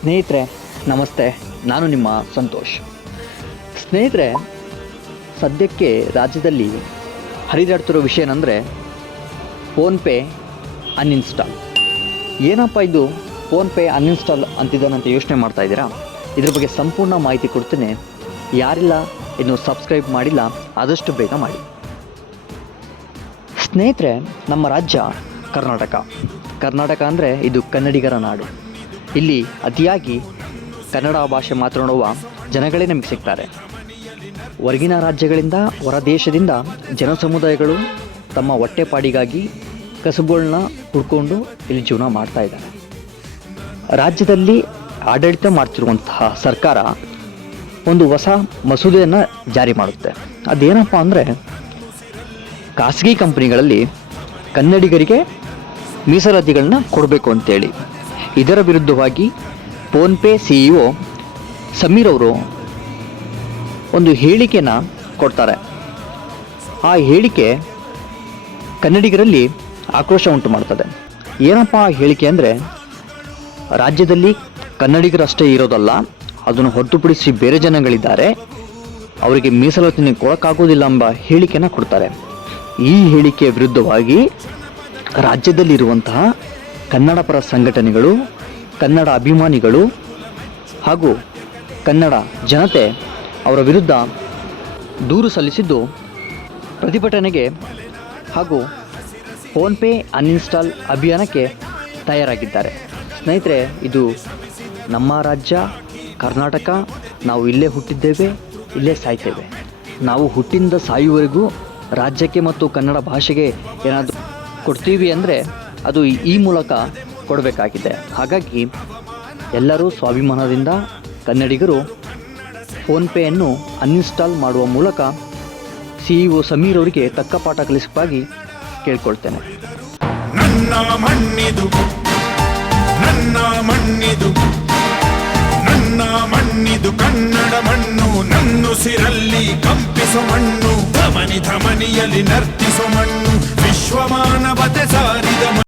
ಸ್ನೇಹಿತರೆ, ನಮಸ್ತೆ. ನಾನು ನಿಮ್ಮ ಸಂತೋಷ್. ಸ್ನೇಹಿತರೆ, ಸದ್ಯಕ್ಕೆ ರಾಜ್ಯದಲ್ಲಿ ಹರಿದಾಡ್ತಿರೋ ವಿಷಯ ಏನಂದರೆ, ಫೋನ್ಪೇ ಅನ್ಇನ್ಸ್ಟಾಲ್. ಏನಪ್ಪ ಇದು ಫೋನ್ಪೇ ಅನ್ಇನ್ಸ್ಟಾಲ್ ಅಂತಿದ್ದಾನಂತ ಯೋಚನೆ ಮಾಡ್ತಾ ಇದ್ದೀರಾ? ಇದ್ರ ಬಗ್ಗೆ ಸಂಪೂರ್ಣ ಮಾಹಿತಿ ಕೊಡ್ತೇನೆ. ಯಾರಿಲ್ಲ, ಇನ್ನು ಸಬ್ಸ್ಕ್ರೈಬ್ ಮಾಡಿಲ್ಲ, ಆದಷ್ಟು ಬೇಗ ಮಾಡಿ. ಸ್ನೇಹಿತರೆ, ನಮ್ಮ ರಾಜ್ಯ ಕರ್ನಾಟಕ. ಕರ್ನಾಟಕ ಅಂದರೆ ಇದು ಕನ್ನಡಿಗರ ನಾಡು. ಇಲ್ಲಿ ಅತಿಯಾಗಿ ಕನ್ನಡ ಭಾಷೆ ಮಾತನಾಡುವ ಜನಗಳೇ ನಮಗೆ ಸಿಗ್ತಾರೆ. ಹೊರಗಿನ ರಾಜ್ಯಗಳಿಂದ, ಹೊರ ದೇಶದಿಂದ ಜನಸಮುದಾಯಗಳು ತಮ್ಮ ಹೊಟ್ಟೆಪಾಡಿಗಾಗಿ ಕಸುಬುಗಳನ್ನ ಹುಡ್ಕೊಂಡು ಇಲ್ಲಿ ಜೀವನ ಮಾಡ್ತಾ ಇದ್ದಾರೆ. ರಾಜ್ಯದಲ್ಲಿ ಆಡಳಿತ ಮಾಡ್ತಿರುವಂತಹ ಸರ್ಕಾರ ಒಂದು ಹೊಸ ಮಸೂದೆಯನ್ನು ಜಾರಿ ಮಾಡುತ್ತೆ. ಅದೇನಪ್ಪ ಅಂದರೆ, ಖಾಸಗಿ ಕಂಪನಿಗಳಲ್ಲಿ ಕನ್ನಡಿಗರಿಗೆ ಮೀಸಲಾತಿಗಳನ್ನ ಕೊಡಬೇಕು ಅಂತೇಳಿ. ಇದರ ವಿರುದ್ಧವಾಗಿ ಫೋನ್ಪೇ ಸಿಇಒ ಸಮೀರ್ ಅವರು ಒಂದು ಹೇಳಿಕೆನ ಕೊಡ್ತಾರೆ. ಆ ಹೇಳಿಕೆ ಕನ್ನಡಿಗರಲ್ಲಿ ಆಕ್ರೋಶ ಉಂಟು ಮಾಡ್ತದೆ ಏನಪ್ಪ ಆ ಹೇಳಿಕೆ ಅಂದರೆ, ರಾಜ್ಯದಲ್ಲಿ ಕನ್ನಡಿಗರಷ್ಟೇ ಇರೋದಲ್ಲ, ಅದನ್ನು ಹೊರತುಪಡಿಸಿ ಬೇರೆ ಜನಗಳಿದ್ದಾರೆ, ಅವರಿಗೆ ಮೀಸಲಾತಿನ ಕೊಡೋಕ್ಕಾಗೋದಿಲ್ಲ ಎಂಬ ಹೇಳಿಕೆನ ಕೊಡ್ತಾರೆ. ಈ ಹೇಳಿಕೆಯ ವಿರುದ್ಧವಾಗಿ ರಾಜ್ಯದಲ್ಲಿರುವಂತಹ ಕನ್ನಡ ಪರ ಸಂಘಟನೆಗಳು, ಕನ್ನಡ ಅಭಿಮಾನಿಗಳು ಹಾಗೂ ಕನ್ನಡ ಜನತೆ ಅವರ ವಿರುದ್ಧ ದೂರು ಸಲ್ಲಿಸಿದ್ದು, ಪ್ರತಿಭಟನೆಗೆ ಹಾಗೂ ಫೋನ್ಪೇ ಅನ್ಇನ್ಸ್ಟಾಲ್ ಅಭಿಯಾನಕ್ಕೆ ತಯಾರಾಗಿದ್ದಾರೆ. ಸ್ನೇಹಿತರೆ, ಇದು ನಮ್ಮ ರಾಜ್ಯ, ಕರ್ನಾಟಕ. ನಾವು ಇಲ್ಲೇ ಹುಟ್ಟಿದ್ದೇವೆ, ಇಲ್ಲೇ ಸಾಯ್ತೇವೆ. ನಾವು ಹುಟ್ಟಿಂದ ಸಾಯುವವರೆಗೂ ರಾಜ್ಯಕ್ಕೆ ಮತ್ತು ಕನ್ನಡ ಭಾಷೆಗೆ ಏನಾದರೂ ಕೊಡ್ತೀವಿ ಅಂದರೆ ಅದು ಈ ಮೂಲಕ ಕೊಡಬೇಕಾಗಿದೆ. ಹಾಗಾಗಿ ಎಲ್ಲರೂ ಸ್ವಾಭಿಮಾನದಿಂದ ಕನ್ನಡಿಗರು ಫೋನ್ಪೇಯನ್ನು ಅನ್ಇನ್ಸ್ಟಾಲ್ ಮಾಡುವ ಮೂಲಕ ಸಿ ಇ ಒ ಸಮೀರ್ ಅವರಿಗೆ ತಕ್ಕ ಪಾಠ ಕಲಿಸಕ್ಕಾಗಿ ಕೇಳ್ಕೊಳ್ತೇನೆ. ನನ್ನ ಮಣ್ಣಿದು ನನ್ನ ಮಣ್ಣಿದು ನನ್ನ ಮಣ್ಣಿದು ಕನ್ನಡ ಮಣ್ಣು ನನ್ನುಸಿರಲ್ಲಿ ಕಂಪಿಸೋ ಮಣ್ಣು, ಧಮನಿ ಧಮನಿಯಲ್ಲಿ ನರ್ತಿಸೋ ಮಣ್ಣು ವಿಶ್ವಮಾನವತೆ ಸಾರಿದ